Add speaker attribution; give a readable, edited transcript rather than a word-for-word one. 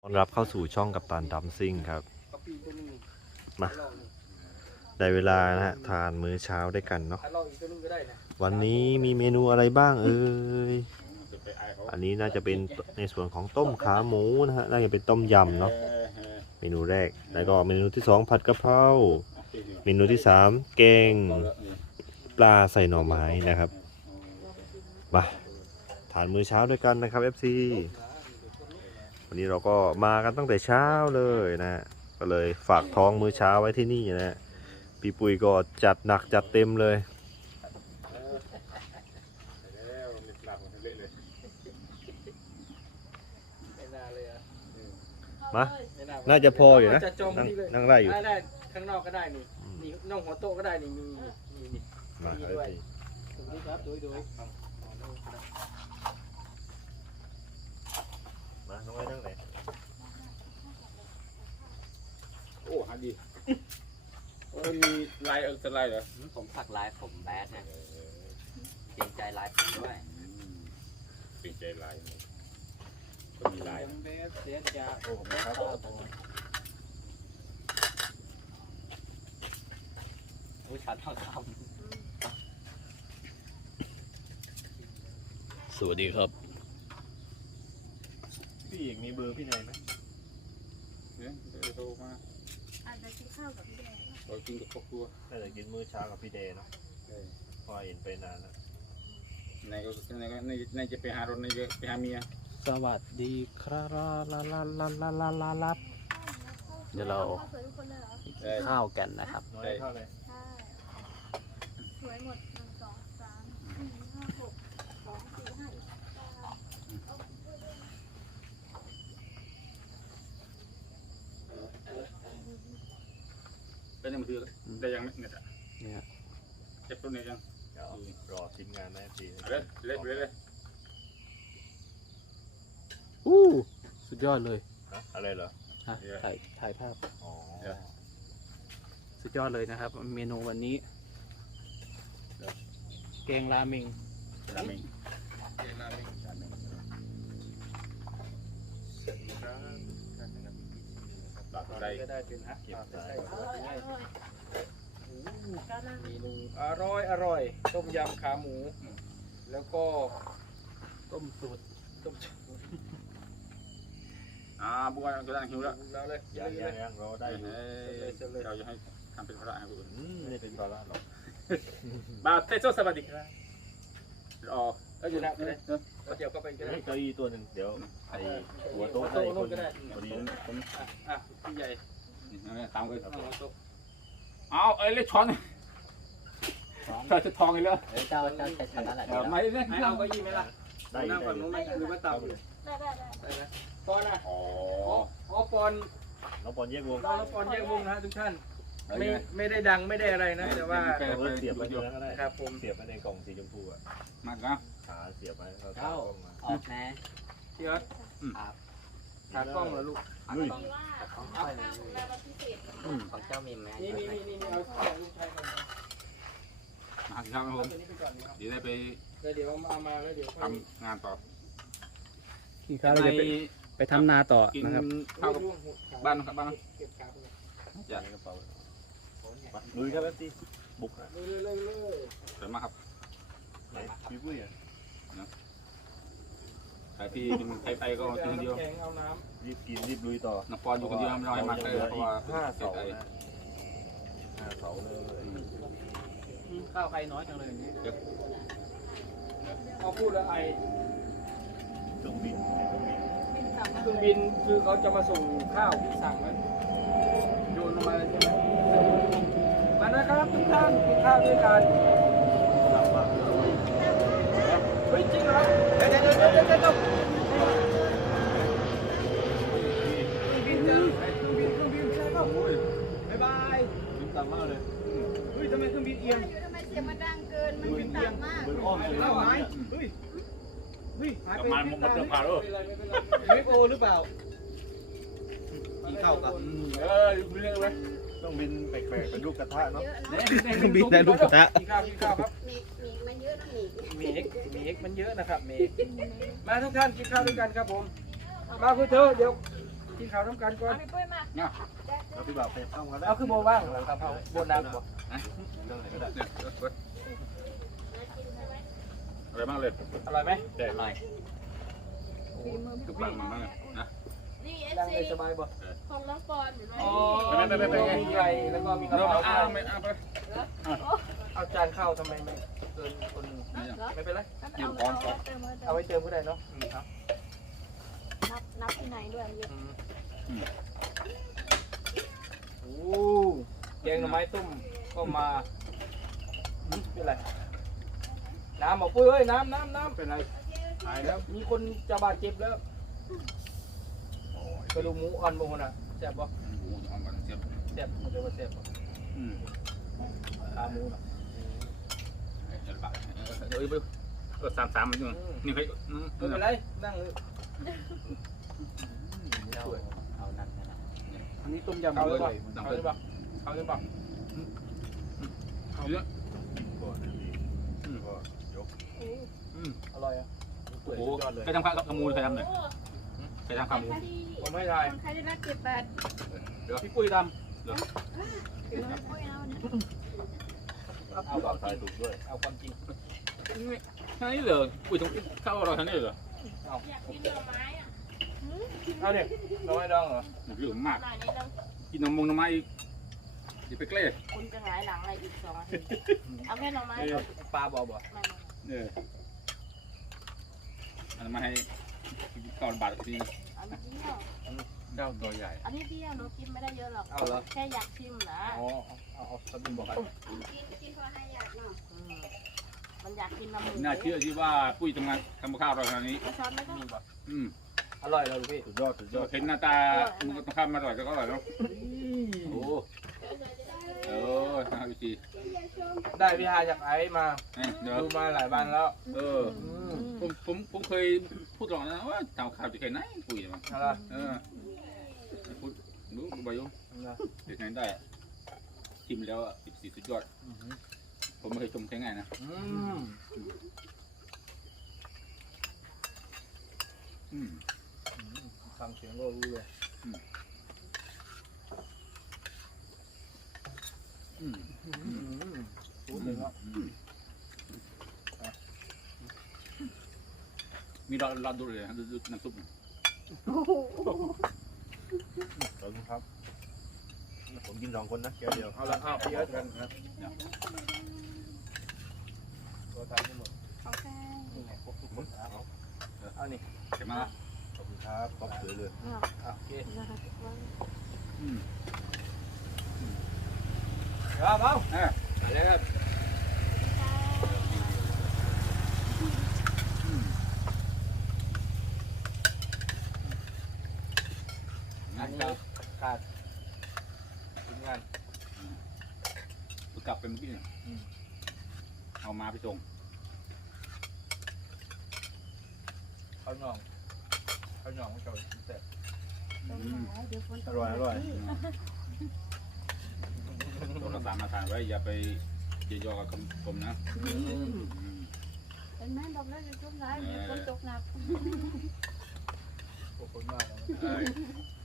Speaker 1: ต้อนรับเข้าสู่ช่องกัปตันดัมซิ่งครับมาได้เวลานะฮะทานมื้อเช้าด้วยกันเนาะวันนี้มีเมนูอะไรบ้างอันนี้น่าจะเป็นในส่วนของต้มขาหมูนะฮะน่าจะเป็นต้มยำเนาะเมนูแรกแล้วก็เมนูที่สองผัดกะเพราเมนูที่สามแกงปลาใส่หน่อไม้นะครับมาทานมื้อเช้าด้วยกันนะครับ FC วันนี้เราก็มากันตั้งแต่เช้าเลยนะก็เลยฝากท้องมื้อเช้าไว้ที่นี่นะพี่ปุ้ยก็จัดหนักจัดเต็มเลยมาน่าจะพออยู่นะนั่งได้อยู่
Speaker 2: ได้ข้างนอกก็ได้นี่น่องหัวโต๊ะก็ได้นี่มีด้วยดูครับดู
Speaker 1: มาน้องไว้นั่งไหน
Speaker 3: โอ้ฮันดีมีลายสไลด์เหรอ
Speaker 2: ผมสักลายผมแบดนะเกรงใจลายผมด้วย
Speaker 3: เกรงใจลายก็มีลาย
Speaker 2: เบสเสียจาโอ้ครับผู้ชัดทองคำ
Speaker 1: สวัสดีครับพี่เอกมีเบอร์พี่นายไหม
Speaker 3: เนี่ยโทรมา
Speaker 4: อาจจะกินข้าวกับพี่แดง
Speaker 3: เรากินกับครอบครัว
Speaker 1: น่าจะกินมื้อเช้ากับพี่เดย์เนาะพอเห็นไปนานแล้ว
Speaker 3: นายจะไปหารถนายจะไปหาเมีย
Speaker 2: สวัสดีครับเดี๋ยวเราข้าวกันนะครับ
Speaker 1: น้อยเข้าเลย
Speaker 4: สวยหมด1 2 3 4 5 6 2 4 5
Speaker 3: เป็นยังไงคือได้ยังเนี่ยเจ็บตัวเนี่ยยัง
Speaker 1: รอทีมงานนะพี่
Speaker 3: เล่น
Speaker 2: สุดยอดเลย
Speaker 1: อะไรเหรอ
Speaker 2: ถ่ายภาพสุดยอดเลยนะครับเมนูวันนี้แกงราเมง
Speaker 3: ได้
Speaker 2: เป็นฮะเมนูอร่อยต้มยำขาหมูแล้วก็ต้มสูตร
Speaker 3: บัวกำลังหิวแล้ว
Speaker 2: เราเลย
Speaker 1: ยังรอได้อยู่
Speaker 3: เราจะให้ทำเป็นพระให้คุณ
Speaker 1: ไม่เป็นพระหรอก
Speaker 3: บาเตโซสวัสดีครับ
Speaker 2: ก็อยู่นะเดี๋ยวก็ไปกัน
Speaker 1: เก้าอี้ตัวหนึ่งเดี๋ยวไอ้หัวโต๊ะได้คนพอดี
Speaker 2: พี่ใหญ่
Speaker 3: ตามกันเอาเล็กช้อนจะทองอีกแล้ว
Speaker 2: เจ้าใช้ชั้นนั้นแหละ
Speaker 3: ไม่เนี่ย
Speaker 2: เอาก็ยิ้มไหมล่ะ
Speaker 1: ได้
Speaker 2: นั่งฝั่งนู้นหรือว่าต่ำได้ปอนนะปอน
Speaker 1: น้องปอนแยกวง
Speaker 2: นะทุกท่านไม่ได้ดังไม่ได้อะไรนะแต่ว่า
Speaker 1: เสียบไปตรงนั้นก็ได้
Speaker 2: ครับผม
Speaker 1: เสียบไปในกล่องสีชมพูอ่ะ
Speaker 3: มากครับ
Speaker 1: ขาเสียบไป
Speaker 2: เข้าออกนะพี่ยศขากล้องเหรอลูกของเจ้ามีไหมนี่เอาลูกชายก่อน
Speaker 3: มาครับผมเดี๋ยวได้ไป
Speaker 2: เดี๋ยวมาแล้วเดี๋ยว
Speaker 3: ทำงานต่อ
Speaker 2: กินข้าวเราจะไปทำนาต่อนะครับ
Speaker 3: ข้าวบ้าน
Speaker 1: จัดกระเป๋าลุยครับพี่บุกนะ
Speaker 3: เสร็จมาครับ
Speaker 1: พี่ปุ้ยอ่ะ
Speaker 3: ไอพี่ไปก็กินคนเดียว
Speaker 1: รีบกินรีบลุยต่อ
Speaker 3: นักปอนอยู่คนเดียวไม่ได้มาเลยเพราะว่า
Speaker 1: 5 เสาเลย
Speaker 2: ข้าวใครน้อยจังเลยนี่เขาพูดอะไร
Speaker 1: เครื่องบิน
Speaker 2: คือเขาจะมาส่งข้าวที่สั่งไว้โยนลงมาเลยใช่ไหมมานะครับทุกท่านกินข้าวด้วยกันเฮ้ยจริงเหรอเดี๋ยวเครื่องบินใช่ป่ะบ๊ายบาย
Speaker 1: บินต่ำมากเลย
Speaker 2: เฮ้ยทำไมเครื่องบินเอียง
Speaker 4: ทำไมเสียงมันดังเกินมันบินต่ำมาก
Speaker 1: เหมือนอ้อม
Speaker 2: แล้วหายเฮ้ยหายไป
Speaker 3: มันจะผ่านหรอ
Speaker 2: ไม่โอหรือเปล่ากินข้าวกับ
Speaker 3: เรื่องอะไร
Speaker 1: ต้องบินแปลกๆเป็นลูกกระทะเนาะ
Speaker 2: ต้องบินในลูกกระทะกินข้าวครับ
Speaker 4: มีมันเยอะนะ
Speaker 2: มีเอ็กมันเยอะนะครับมีมาทุกท่านกินข้าวด้วยกันครับผมมาคุณเธอเดี๋ยวกินข้าวน้ำกันก่อน
Speaker 4: เอาพี่ปุ้ยมา
Speaker 3: เราพี่บ่าวไปเข้ากันแล้ว
Speaker 2: เอาคือโบว่างเหรอครับเอาโบนัสบ่
Speaker 3: อะไรบ้างเลย
Speaker 2: อร่อยไหม
Speaker 3: แดดหน่อย
Speaker 4: ฝีมือ
Speaker 3: ทุ
Speaker 4: พี่
Speaker 3: ก
Speaker 4: ปุ้
Speaker 3: บ้าย นมันนะ
Speaker 4: นี่เอ
Speaker 2: นั่ง
Speaker 4: ซี
Speaker 2: เลยสบายบ่
Speaker 4: ของน้องปอนเห็นไหม
Speaker 2: อ๋อมีไก่แล้วก็มีกะ
Speaker 3: เรา
Speaker 2: เพรา
Speaker 3: เอาไม่เอาไป
Speaker 2: เอาจานข้าวทำไมไม่เกินคนไม่เป็นไร เอาไว้เติมก็ได้เนาะครับ
Speaker 4: นับที่ไหนด้วยเยอะ
Speaker 2: โอ้แกงหน่อไม้ต้มก็มาเป็นไรน้ำบอกปุ้ยเอ้ยน้ำเป็นไรหายแล้วมีคนจะบาดเจ็บแล้วกระดูกหมูอ่อนบ่คนน่ะแซ่บบ่
Speaker 3: โอ้ยเอากันเสียบ
Speaker 2: แซ่บเดี๋ยวว่าแซ่บบ่ขาหมูน่ะ
Speaker 3: เดี๋ยวไปสามมันอยู่นี่ใคร
Speaker 2: ไม่เป็นไรนั่งเลย
Speaker 3: เอานั่นนะ
Speaker 2: อันนี้ต้มยำเอาเลยป่ะเอาเลยป่ะเอาเลยป่ะ
Speaker 3: เยอะ
Speaker 2: อร่อยอ่ะ
Speaker 3: โอ้โหใครทำข้าวขมูลใครทำเนี่ยใครทำข้าวมูล
Speaker 2: ผมไม่ทาย
Speaker 4: ใครได้รับ7 บาท
Speaker 2: พี่ปุ้ยท
Speaker 4: ปุ้ยเอาเนี่ย
Speaker 2: ำเอาความจริงด้วยเอาความจริง
Speaker 3: ท่านี้เหรอปุ๋ยตรงข้าวเราท่านี้เหรอ
Speaker 4: อยากกินหน่อไม้อ่ะ
Speaker 2: เอาเนี่ยน้อยดองเหรอ
Speaker 3: หรือมาก
Speaker 4: หน่อยนี้เรา
Speaker 3: กินนมน้ำไม้อย่าไปเกล้
Speaker 4: คุณจะหงายหลังอะไรอีก2 อาทิตย์เอาแค่หน่อไม้ก่อน
Speaker 2: ปลาบ่
Speaker 4: มา
Speaker 3: อันมาให้ก่อนบาทที
Speaker 4: อันนี้เดียว
Speaker 3: เจ้าตัวใหญ่
Speaker 4: อันนี้เดียวหนูกินไม่ได้เยอะหรอก
Speaker 2: เอาเหรอ
Speaker 4: แค่อยากชิมนะ
Speaker 2: อ๋อเอาสบินบอกกัน
Speaker 4: กินพอให้อยากเนาะมันอยากกินน้ำหมู
Speaker 3: น่าเชื่อที่ว่าปุ้ยทำงานทำข้าวเราขนาดนี้
Speaker 4: ช้อนไม่ต้อง
Speaker 2: อร่อยเลยพี่
Speaker 3: สุดยอดเห็นหน้าตามึงก็ต้องข้ามมาอร่อยก็อร่อยเนาะโอ้ทางวิธี
Speaker 2: ได้พี่ฮาจากไอ้มา
Speaker 3: เดี๋ยว
Speaker 2: ดูมาหลายวันแล้ว
Speaker 3: ผมเคยพูดหรอกนะว่าทำข้าวจะแค่ไหนปุ้ยมัน
Speaker 2: อะไร
Speaker 3: พูดรู้ใบยุ่งเด็กไหนได้ชิมแล้ว14สุดยอดผมไม่เคยชมแค่ง่ายนะ
Speaker 2: ฟังเสียงก็รู้เลยรู้เลยว่า
Speaker 3: มีรอดูเลยดูน้ำซุป
Speaker 1: ขอบคุณครับ ผมกิน2 คนนะแก้วเดียว
Speaker 2: เอาละพี่เอิร์ธกันครับตัวทานทั้งหมด
Speaker 4: โอเค
Speaker 2: นี่ไงครบทุกคนเอานี่
Speaker 3: เห็นไหม
Speaker 1: ขอบคุณครับขอบคุณเลย
Speaker 2: โอเค
Speaker 4: นะคะ
Speaker 2: ครับเอาอะไรครับอันนี้ขาดทีมงาน
Speaker 3: กลับไปเมื่อกี้เนี่ยเอามาไปส่ง
Speaker 2: ข้าวหน่องมันจะเสร็จ
Speaker 1: อร่อย
Speaker 3: ตัวรักษามาทานไว้อย่าไปเยอะๆกับผมนะ
Speaker 4: เป็นแม่ดอกแล้วจะชุ่มร้ายมีฝนตกหนัก
Speaker 2: ขอบคุณมากเลย
Speaker 3: เ